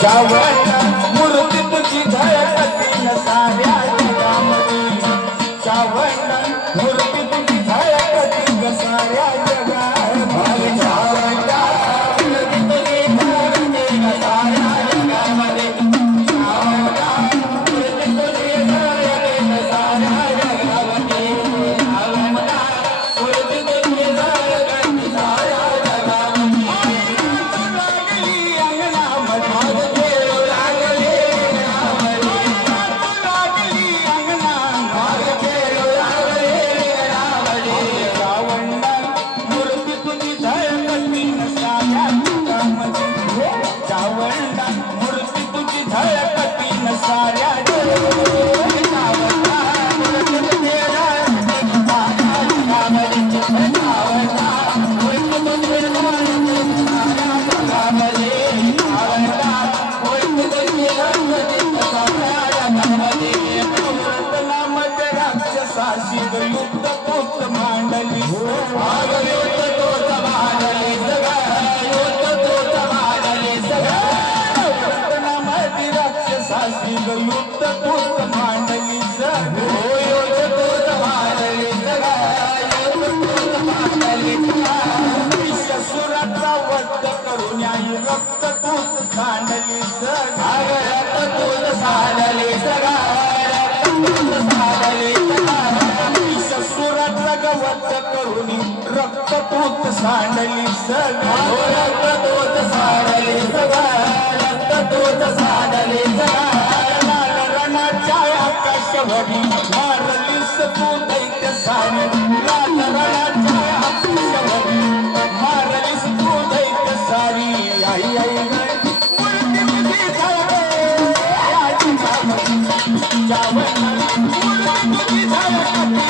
श्रावण मूर्ती तुझी झळकती न साऱ्या जगामध्ये श्रावण मूर्ती तुझी झळकती न साऱ्या जगामध्ये श्रावण मूर्ती तुझी झळकती न साऱ्या जगामध्ये श्रावण मूर्ती तुझी झळकती न साऱ्या जगामध्ये श्रावण मूर्ती तुझी झळकती साऱ्या जगामध्ये लागली अंगणामध्ये मूर्ती तुझी झळकती न साऱ्या राक्षसाशी युद्ध तोच मांडली युद्ध तोच मांडली राक्षसाशी युद्ध तोच मांडली शसुराचा वध करून रक्त तूच सांडली शसुराचा वध करून रक्त तूच सांडली रणाच्या आकाशवरी मारलीस तू दैत्य सारी रणाच्या आकाशवरी मारलीस तू दैत्य सारी आई आई मूर्ती तुझी झळकती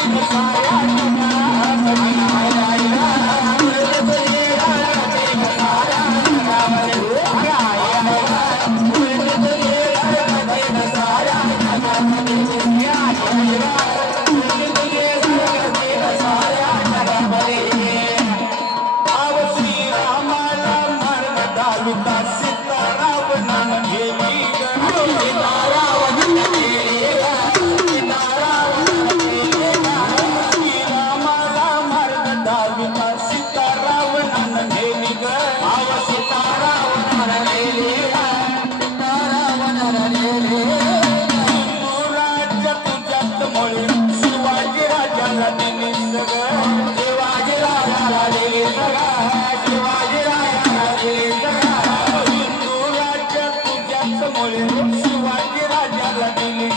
शिवाजी राजाला दिली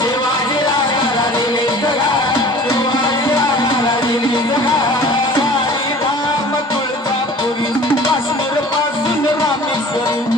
शिवाजी राजाला दिली शिवाजी राजाला दिली साई धाम तुळजापुरी काश्मीर पासून रामेश्वरी